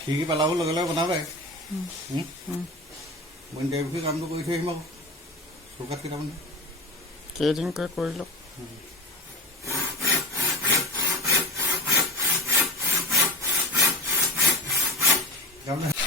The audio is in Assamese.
খিৰিকি পেলাব লগে লগে বনাবে মই ইণ্টাৰভিউ কামটো কৰি থৈ আহিম আকৌ চৌকাত কেইটামান কেইদিনকৈ কৰিলোঁ কাম